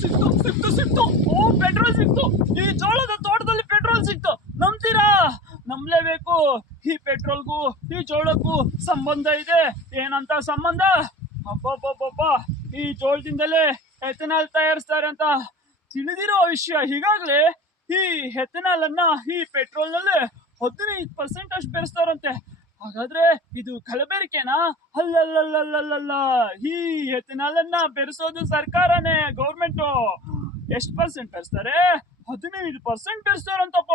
ಸಿಕ್ತು ಸಿಕ್ತು ಸಿಕ್ತು. ಓ, ಪೆಟ್ರೋಲ್ ಸಿಕ್ತು. ಈ ಜೋಳದ ತೋಟದಲ್ಲಿ ಪೆಟ್ರೋಲ್ ಸಿಕ್ತು. ನಂಬ್ತೀರಾ? ನಂಬಲೇಬೇಕು. ಈ ಪೆಟ್ರೋಲ್ಗೂ, ಈ ಜೋಳಕ್ಕೂ ಸಂಬಂಧ ಇದೆ. ಏನಂತ ಸಂಬಂಧ? ಅಬ್ಬಬ್ಬಬ್ಬಬ್ಬ. ಈ ಜೋಳದಿಂದಲೇ ಎಥೆನಾಲ್ ತಯಾರಿಸ್ತಾರೆ ಅಂತ ತಿಳಿದಿರೋ ವಿಷಯ. ಹೀಗಾಗ್ಲೇ ಈ ಎಥೆನಾಲ್ ಅನ್ನ ಈ ಪೆಟ್ರೋಲ್ನಲ್ಲಿ ಹದಿನೈದು ಪರ್ಸೆಂಟ್ ಅಷ್ಟು ಬೆರೆಸ್ತಾರಂತೆ. ಹಾಗಾದ್ರೆ ಇದು ಕಲಬೆರಕೆನಾ? ಅಲ್ಲಲ್ಲಲ್ಲಲ್ಲಲ್ಲ ಈ ಎಥೆನಾಲ್ ಅನ್ನ ಬೆರೆಸೋದು ಸರ್ಕಾರನೇ, ಗೌರ್ಮೆಂಟು. ಎಷ್ಟು ಪರ್ಸೆಂಟ್ ಬೆರೆಸ್ತಾರೆ? ಹದಿನೈದು ಪರ್ಸೆಂಟ್ ಬೆರೆಸ್ತಾರಂತಪ್ಪ.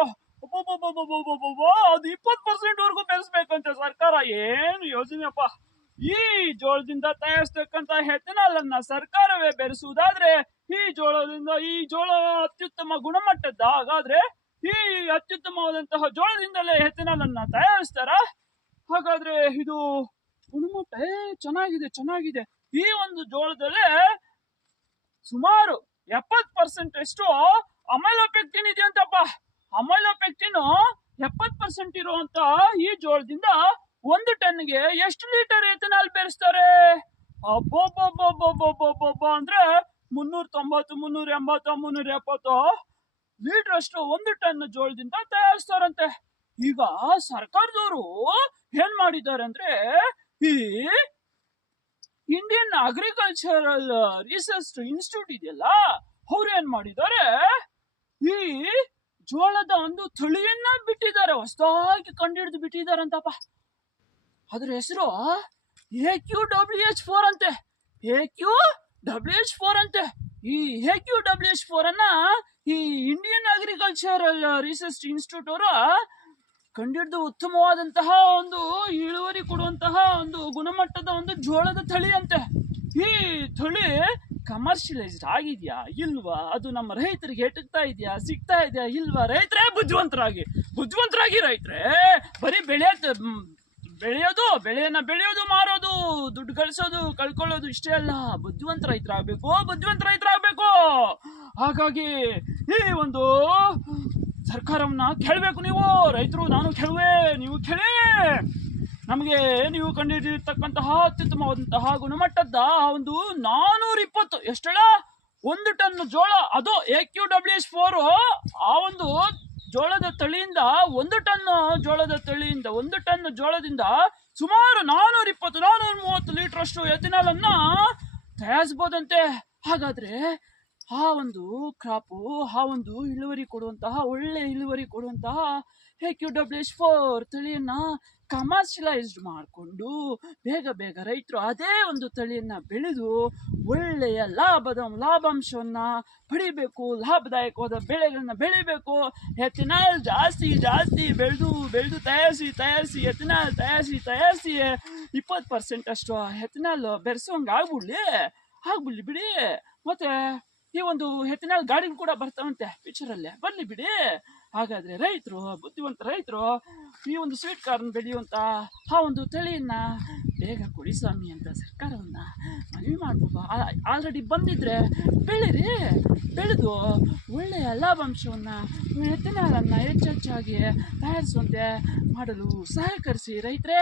ಅದು ಇಪ್ಪತ್ತು ಪರ್ಸೆಂಟ್ ವರ್ಗೂ ಬೆರೆಸ್ಬೇಕಂತೆ ಸರ್ಕಾರ. ಏನು ಯೋಜನೆಯಪ್ಪ. ಈ ಜೋಳದಿಂದ ತಯಾರಿಸ್ತಕ್ಕಂತ ಎಥೆನಾಲ್ ಅನ್ನ ಸರ್ಕಾರವೇ ಬೆರೆಸುವುದಾದ್ರೆ, ಈ ಜೋಳದಿಂದ, ಈ ಜೋಳ ಅತ್ಯುತ್ತಮ ಗುಣಮಟ್ಟದ ಹಾಗಾದ್ರೆ ಈ ಅತ್ಯುತ್ತಮವಾದಂತಹ ಜೋಳದಿಂದಲೇ ತಯಾರಿಸ್ತಾರಾ ತಯಾರಿಸ್ತಾರ? ಹಾಗಾದ್ರೆ ಇದು ಗುಣಮಟ್ಟ, ಏ, ಚೆನ್ನಾಗಿದೆ ಚೆನ್ನಾಗಿದೆ. ಈ ಒಂದು ಜೋಳದಲ್ಲೇ ಸುಮಾರು ಎಪ್ಪತ್ ಪರ್ಸೆಂಟ್ ಎಷ್ಟು ಅಮೈಲೋಪೆಕ್ಟಿನ್ ಇದೆಯಂತಪ್ಪ ಅಮೈಲೋಪೆಕ್ಟಿನ್ ಎಪ್ಪತ್ ಪರ್ಸೆಂಟ್ ಇರುವಂತ ಈ ಜೋಳದಿಂದ ಒಂದು ಟನ್ಗೆ ಎಷ್ಟು ಲೀಟರ್ ಎಥನಾಲ್ ಬೆರೆಸ್ತಾರೆ? ಅಬ್ಬೊಬ್ಬೊಬ್ಬೊಬ್ಬೊಬ್ಬೊಬ್ಬೊಬ್ಬ ಅಂದ್ರೆ ಮುನ್ನೂರ ತೊಂಬತ್ತು ಮುನ್ನೂರ ಎಂಬತ್ತು ಮುನ್ನೂರ ಎಪ್ಪತ್ತು ಲೀಟರ್ ಅಷ್ಟು ಒಂದು ಟನ್ ಜೋಳದಿಂದ ತಯಾರಿಸ್ತಾರಂತೆ. ಈಗ ಸರ್ಕಾರದವರು ಏನ್ ಮಾಡಿದ್ದಾರೆ ಅಂದ್ರೆ ಈ ಇಂಡಿಯನ್ ಅಗ್ರಿಕಲ್ಚರಲ್ ರಿಸರ್ಚ್ ಇನ್ಸ್ಟಿಟ್ಯೂಟ್ ಇದೆಯಲ್ಲ, ಅವ್ರು ಏನ್ ಮಾಡಿದ್ದಾರೆ? ಈ ಜೋಳದ ಒಂದು ತಳಿಯನ್ನ ಬಿಟ್ಟಿದ್ದಾರೆ, ಹೊಸದಾಗಿ ಕಂಡುಹಿಡಿದು ಬಿಟ್ಟಿದ್ದಾರಂತಪ್ಪ. ಅದ್ರ ಹೆಸರು A Q W H four ಅಂತೆ. A Q W H four ಅಂತೆ. ಈ A Q W H four ಅನ್ನ ಈ ಇಂಡಿಯನ್ ಅಗ್ರಿಕಲ್ಚರಲ್ ರಿಸರ್ಚ್ ಇನ್ಸ್ಟಿಟ್ಯೂಟ್ ಅವರ ಕಂಡಿಡಿದು ಉತ್ತಮವಾದಂತಹ ಒಂದು ಇಳುವರಿ ಕೊಡುವಂತಹ ಒಂದು ಗುಣಮಟ್ಟದ ಒಂದು ಜೋಳದ ತಳಿ ಅಂತೆ ಈ ತಳಿ ಕಮರ್ಷಿಯಲೈಸ್ಡ್ ಆಗಿದೆಯಾ? ಇಲ್ವಾ? ಅದು ನಮ್ಮ ರೈತರಿಗೆ ಎಟಕ್ತಾ ಇದೆಯಾ? ಸಿಗ್ತಾ ಇದೆಯಾ? ಇಲ್ವಾ? ರೈತರೇ ಬುದ್ಧಿವಂತರಾಗಿ. ಬುದ್ಧಿವಂತರಾಗಿ ರೈತರೇ! ಬರೀ ಬೆಳೆಯೋದು ಬೆಳೆಯೋದು, ಬೆಳೆಯನ್ನ ಬೆಳೆಯೋದು, ಮಾರೋದು, ದುಡ್ಡು ಗಳಿಸೋದು, ಕಳ್ಕೊಳ್ಳೋದು ಇಷ್ಟೇ ಅಲ್ಲ. ಬುದ್ಧಿವಂತ ರೈತರಾಗಬೇಕು ಬುದ್ಧಿವಂತ ರೈತರಾಗಬೇಕು! ಹಾಗಾಗಿ ಈ ಒಂದು ಸರ್ಕಾರವನ್ನ ಕೇಳಬೇಕು ನೀವು. ರೈತರು ನಾನು ಕೇಳುವೆ, ನೀವು ಕೇಳಿ. ನಮಗೆ ನೀವು ಕಂಡುಹಿಡಿದಿರ್ತಕ್ಕಂತಹ ಅತ್ಯುತ್ತಮವಾದಂತಹ ಗುಣಮಟ್ಟದ ಒಂದು ನಾನೂರ ಇಪ್ಪತ್ತು ಎಷ್ಟೇಳ ಒಂದು ಟನ್ ಜೋಳ, ಅದು A Q W S four ಆ ಒಂದು ಜೋಳದ ತಳಿಯಿಂದ ಒಂದು ಟನ್ ಜೋಳದ ತಳಿಯಿಂದ, ಒಂದು ಟನ್ ಜೋಳದಿಂದ ಸುಮಾರು ನಾನೂರ ಇಪ್ಪತ್ತು, ನಾನೂರ ಮೂವತ್ತು ಲೀಟರ್ ಅಷ್ಟು ಎಥೆನಾಲ್ ಅನ್ನ ತಯಾರಿಸ್ಬೋದಂತೆ. ಹಾಗಾದ್ರೆ ಆ ಒಂದು ಕ್ರಾಪು ಆ ಒಂದು ಇಳುವರಿ ಕೊಡುವಂತಹ, ಒಳ್ಳೆ ಇಳುವರಿ ಕೊಡುವಂತಹ A Q W S four ತಳಿಯನ್ನ ಕಮರ್ಷಿಯಲೈಸ್ಡ್ ಮಾಡಿಕೊಂಡು ಬೇಗ ಬೇಗ ರೈತರು ಅದೇ ಒಂದು ತಳಿಯನ್ನ ಬೆಳೆದು ಒಳ್ಳೆಯ ಲಾಭದ ಲಾಭಾಂಶವನ್ನ ಪಡಿಬೇಕು, ಲಾಭದಾಯಕವಾದ ಬೆಳೆಗಳನ್ನ ಬೆಳಿಬೇಕು. ಎಥೆನಾಲ್ ಜಾಸ್ತಿ ಜಾಸ್ತಿ ಬೆಳೆದು ಬೆಳೆದು ತಯಾರಿಸಿ ತಯಾರಿಸಿ, ಎಥೆನಾಲ್ ತಯಾರಿಸಿ ತಯಾರಿಸಿ ಇಪ್ಪತ್ತು ಪರ್ಸೆಂಟ್ ಅಷ್ಟು ಎಥೆನಾಲ್ ಬೆರೆಸೋಂಗೆ ಆಗ್ಬಿಡ್ಲಿ ಆಗ್ಬಿಡ್ಲಿ ಬಿಡಿ. ಮತ್ತೆ ಈ ಒಂದು ಎಥೆನಾಲ್ ಗಾಡಿನ ಕೂಡ ಬರ್ತಾವಂತೆ ಪಿಕ್ಚರಲ್ಲೇ ಬನ್ನಿ ಬಿಡಿ. ಹಾಗಾದ್ರೆ ರೈತರು, ಬುದ್ಧಿವಂತ ರೈತರು, ಈ ಒಂದು ಸ್ವೀಟ್ ಕಾರ್ನ್ ಬೆಳೆಯುವಂತ ಆ ಒಂದು ತಳಿಯನ್ನ ಬೇಗ ಕೊಡಿ ಸ್ವಾಮಿ ಅಂತ ಸರ್ಕಾರವನ್ನ ಮನವಿ ಮಾಡ್ಬೋದು. ಆಲ್ರೆಡಿ ಬಂದಿದ್ರೆ ಬೆಳೀರಿ. ಬೆಳೆದು ಒಳ್ಳೆಯ ಲಾಭಾಂಶವನ್ನು ಎತ್ತಿನಾಳನ್ನು ಹೆಚ್ಚೆಚ್ಚಾಗಿ ತಯಾರಿಸುವಂತೆ ಮಾಡಲು ಸಹಕರಿಸಿ ರೈತರೇ.